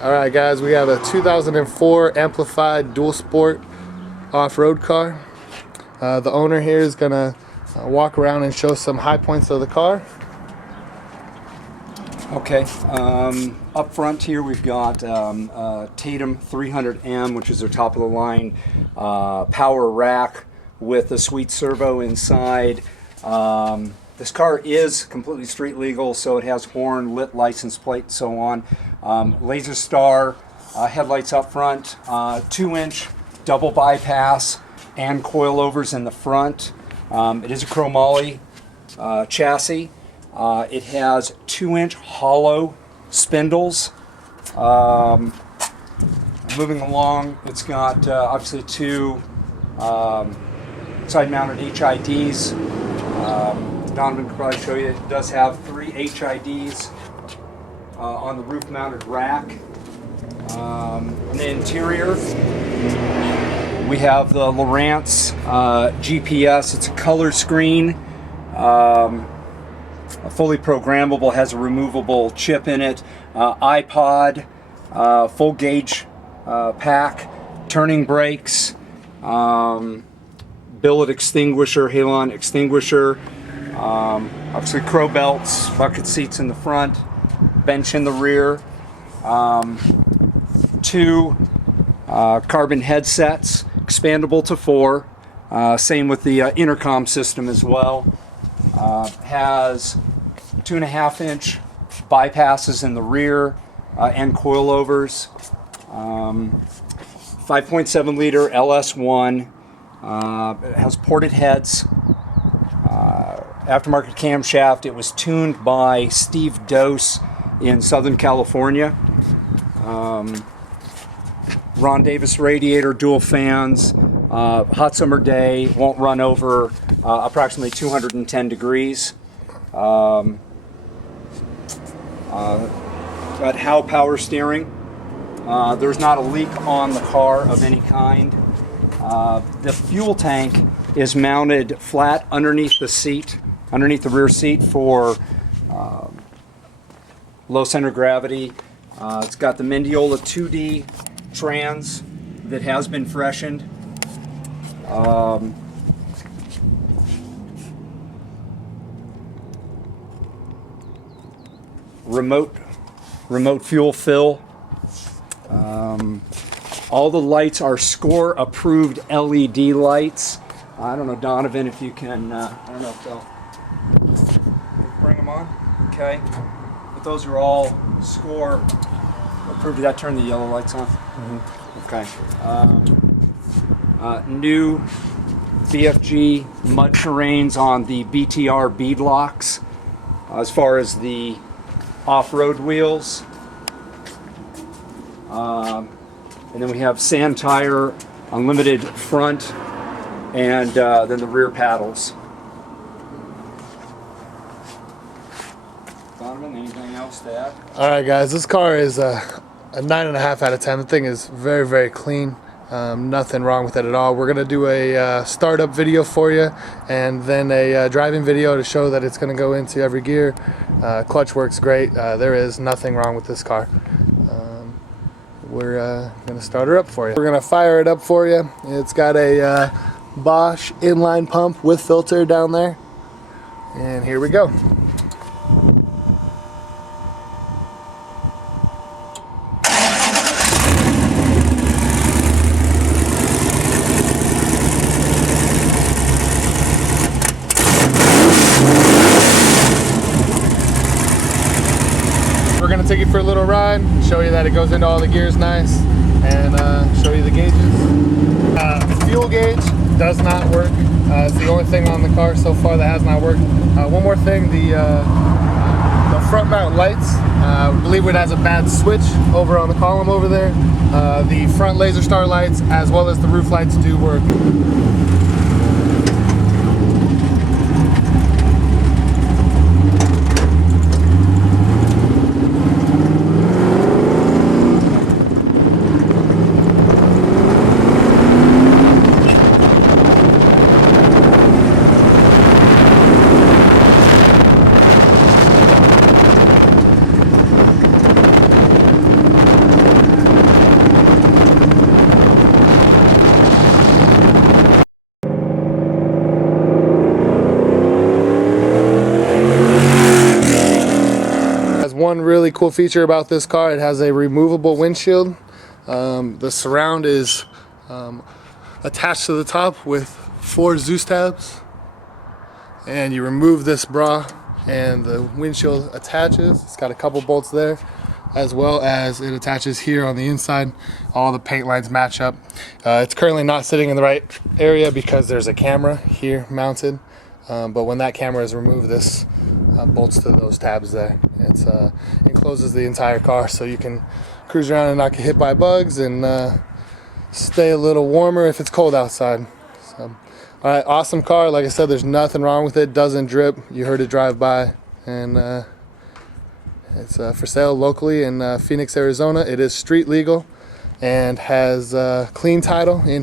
Alright guys, we have a 2004 amplified dual sport off-road car. The owner here is going to walk around and show some high points of the car. Okay, up front here we've got Tatum 300M, which is their top of the line power rack with a sweet servo inside. This car is completely street legal, so it has horn, lit license plate, and so on. Laser Star headlights up front, 2-inch double bypass and coilovers in the front. It is a chromoly chassis. It has 2-inch hollow spindles. Moving along, it's got obviously two side-mounted HIDs. Donovan could probably show you it does have 3 HIDs on the roof-mounted rack. In the interior, we have the Lowrance GPS. It's a color screen, fully programmable, has a removable chip in it, iPod, full gauge pack, turning brakes, billet extinguisher, halon extinguisher, obviously crow belts, bucket seats in the front, bench in the rear, 2 carbon headsets, expandable to 4, same with the intercom system as well. Has 2.5-inch bypasses in the rear and coilovers, 5.7 liter LS1, it has ported heads, aftermarket camshaft. It was tuned by Steve Dose in Southern California. Ron Davis radiator, dual fans, hot summer day, won't run over approximately 210 degrees. Got Howe power steering. There's not a leak on the car of any kind. The fuel tank is mounted flat underneath the seat, underneath the rear seat for low center gravity. It's got the Mendiola 2D trans that has been freshened. Remote fuel fill. All the lights are SCORE approved LED lights. I don't know, Donovan, if you can, I don't know if they'll bring them on. Okay. But those are all SCORE approved. Did that turn the yellow lights on? Mm-hmm. Okay. New BFG mud terrains on the BTR bead locks as far as the off-road wheels. And then we have sand tire, unlimited front, and then the rear paddles. Donovan, anything else to add? Alright guys, this car is a 9.5 out of 10. The thing is very, very clean. Nothing wrong with it at all. We're going to do a startup video for you, and then a driving video to show that it's going to go into every gear. Clutch works great. There is nothing wrong with this car. We're going to start her up for you. We're going to fire it up for you. It's got a Bosch inline pump with filter down there. And here we go. We're going to take you for a little ride, show you that it goes into all the gears nice, and show you the gauges. Fuel gauge does not work. It's the only thing on the car so far that has not worked. One more thing, the front mount lights, I believe it has a bad switch over on the column over there. The front laser star lights as well as the roof lights do work. one really cool feature about this car, it has a removable windshield. The surround is attached to the top with 4 Zeus tabs, and you remove this bra and the windshield attaches. It's got a couple bolts there, as well as it attaches here on the inside. All the paint lines match up. It's currently not sitting in the right area because there's a camera here mounted, but when that camera is removed, this bolts to those tabs there. It encloses the entire car, so you can cruise around and not get hit by bugs and stay a little warmer if it's cold outside. So, all right, awesome car. Like I said, there's nothing wrong with it. Doesn't drip. You heard it drive by, and it's for sale locally in Phoenix, Arizona. It is street legal and has clean title in